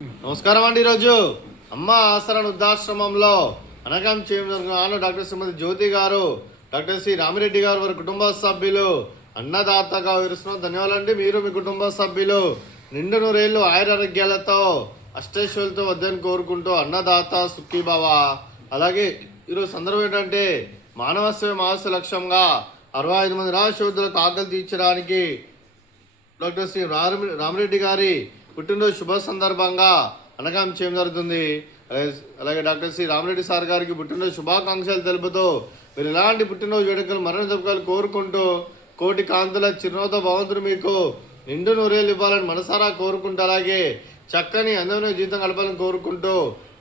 నమస్కారం అండి. ఈరోజు అమ్మ ఆసరణ వృద్ధాశ్రమంలో అనగం చేయడం డాక్టర్ శ్రీమతి జ్యోతి గారు, డాక్టర్ సి రామిరెడ్డి గారు వారి కుటుంబ సభ్యులు అన్నదాతగా విరుస్తున్నాం. ధన్యవాదాలండి. మీరు మీ కుటుంబ సభ్యులు నిండు నూరేళ్లు ఆయురారోగ్యాలతో అష్టైశ్వర్యాలతో వద్దని కోరుకుంటూ అన్నదాత సుఖీభవ. అలాగే ఈరోజు సందర్భం ఏంటంటే మానవ సేవ మానవ లక్ష్యంగా 65 మంది నిరాశ్రయులకు ఆకలి తీర్చడానికి డాక్టర్ సి రామిరెడ్డి గారి పుట్టినరోజు శుభ సందర్భంగా అనగాం చేయడం జరుగుతుంది. అలాగే డాక్టర్ సి రామిరెడ్డి సార్ గారికి పుట్టినరోజు శుభాకాంక్షలు తెలుపుతూ మీరు ఇలాంటి పుట్టినరోజు వేడుకలు మరణ జరుపుకోవాలి కోరుకుంటూ కోటి కాంతుల చిరునవ్వుతో భగవంతుడు మీకు నిండు నూరేళ్ళు ఇవ్వాలని మనసారా కోరుకుంటూ అలాగే చక్కని అందమైన జీవితం గడపాలని కోరుకుంటూ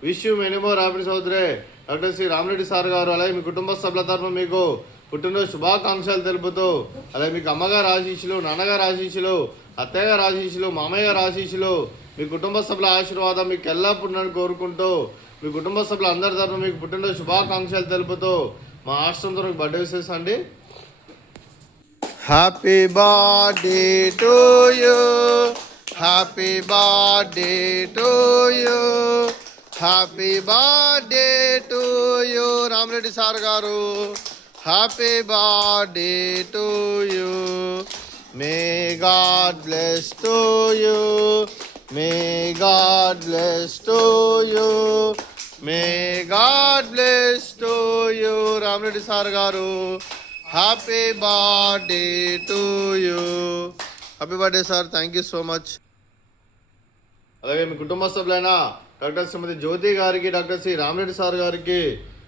wish you many more happy సోదరే డాక్టర్ సి రామిరెడ్డి సార్ గారు అలాగే మీ కుటుంబ సభ్యుల తరఫున మీకు పుట్టినరోజు శుభాకాంక్షలు తెలుపుతూ అలాగే మీకు అమ్మగారు ఆశీస్సులు, నాన్నగారు ఆశీస్సులు, అత్తయ్య గారు ఆశీస్సులు, మామయ్య గారు ఆశీస్సులు, మీ కుటుంబ సభ్యుల ఆశీర్వాదం మీకు ఎల్లప్పుడూ కోరుకుంటూ మీ కుటుంబ సభ్యులు అందరి తరఫున మీకు పుట్టినరోజు శుభాకాంక్షలు తెలుపుతూ మా ఆశ్రమం తరఫున బర్త్డే విషెస్ అండి. Happy birthday to you, happy birthday to you, happy birthday to you Ramireddy sir గారు. Happy birthday to you. May God bless to you. May God bless to you. May God bless to you. Ramireddy sir గారు happy birthday to you. Happy birthday sir. Thank you so much. అలాగే మీ కుటుంబ సభ్యులైన doctor శ్రీమతి జ్యోతి గారికి, doctor C Ramireddy sir గారికి,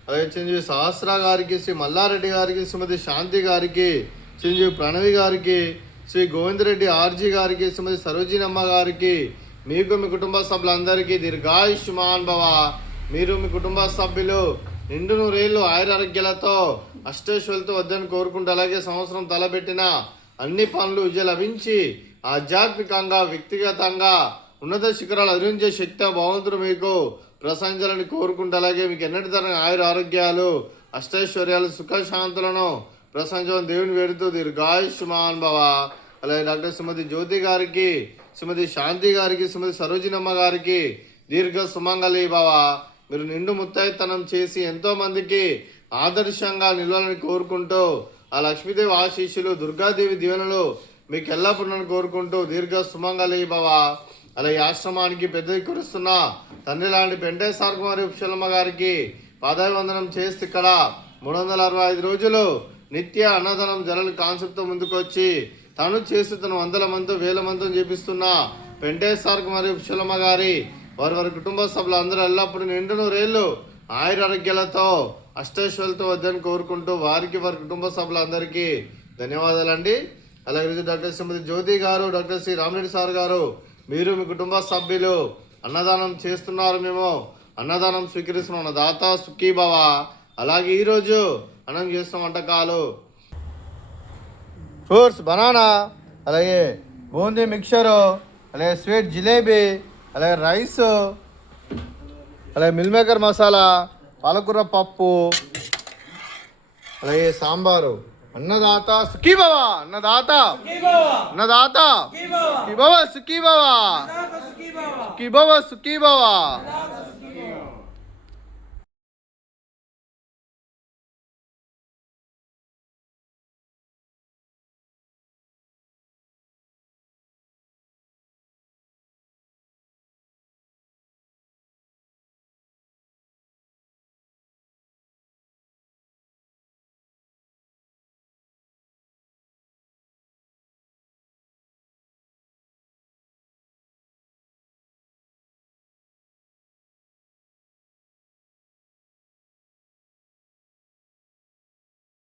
అలాగే చిరంజీవి సహస్ర గారికి, శ్రీ మల్లారెడ్డి గారికి, శ్రీమతి శాంతి గారికి, చిరంజీవి ప్రణవి గారికి, శ్రీ గోవిందరెడ్డి ఆర్జీ గారికి, శ్రీమతి సరోజినమ్మ గారికి, మీకు మీ కుటుంబ సభ్యులందరికీ దీర్ఘాయుష్మాన్ భవ. మీరు మీ కుటుంబ సభ్యులు నిండు నూరేళ్లు ఆయురారోగ్యాలతో అష్టైశ్వర్యాలతో వద్దని కోరుకుంటూ అలాగే సంవత్సరం తలపెట్టిన అన్ని పనులు విజయం లభించి ఆధ్యాత్మికంగా వ్యక్తిగతంగా ఉన్నత శిఖరాలు అధిరించే శక్తి భగవంతుడు మీకు ప్రశంసాలని కోరుకుంటూ అలాగే మీకు ఎన్నటి తరగని ఆరోగ్యాలు అష్టైశ్వర్యాలు సుఖశాంతులను ప్రశంసం దేవుని వేడుతూ దీర్ఘాయుష్మాన్ భవ. అలాగే డాక్టర్ శ్రీమతి జ్యోతి గారికి, శ్రీమతి శాంతి గారికి, శ్రీమతి సరోజినమ్మ గారికి దీర్ఘ సుమంగళి భవ. మీరు నిండు ముత్తైతనం చేసి ఎంతో మందికి ఆదర్శంగా నిలవాలని కోరుకుంటూ ఆ లక్ష్మీదేవి ఆశీస్సులు, దుర్గాదేవి దీవెనలు మీకు ఎల్లప్పుడూ కోరుకుంటూ దీర్ఘ సుమంగళి భవ. అలాగే ఆశ్రమానికి పెద్ద కురుస్తున్న తండ్రి లాంటి పెంటే సార్ కుమారి ఉపశలమ్మ గారికి పాదాభివందనం చేస్తే ఇక్కడ 365 రోజులు నిత్య అన్నదానం జరలు కాన్సెప్ట్తో ముందుకు వచ్చి తను చేస్తున్న 100 మందితో 1000 మందితో చేపిస్తున్న పెంటేశ్వర్ మరియు ఉపశలమ్మ గారి వారి కుటుంబ సభ్యులు అందరూ ఎల్లప్పుడూ నిండు నూరేళ్లు ఆయురారోగ్యాలతో అష్టైశ్వర్యాలతో వద్దని కోరుకుంటూ వారికి వారి కుటుంబ సభ్యులందరికీ ధన్యవాదాలండి. అలాగే డాక్టర్ శ్రీమతి జ్యోతి గారు, డాక్టర్ శ్రీ రామిరెడ్డి సార్ గారు, మీరు మీ కుటుంబ సభ్యులు అన్నదానం చేస్తున్నారు. మేము అన్నదానం స్వీకరిస్తున్నాం. దాత సుఖీభవ. అలాగే ఈరోజు అన్నం చేస్తున్న వంటకాలు ఫ్రూట్స్ బనానా, అలాగే బూందీ మిక్చరు, అలాగే స్వీట్ జిలేబీ, అలాగే రైస్, అలాగే మిల్ మేకర్ మసాలా, పాలకూర పప్పు, అలాగే సాంబారు. అన్నదాత సుఖీభవ. అన్నదాత అన్నదాత సుఖీభవ సుఖీభవ సుఖీభవ సుఖీభవ.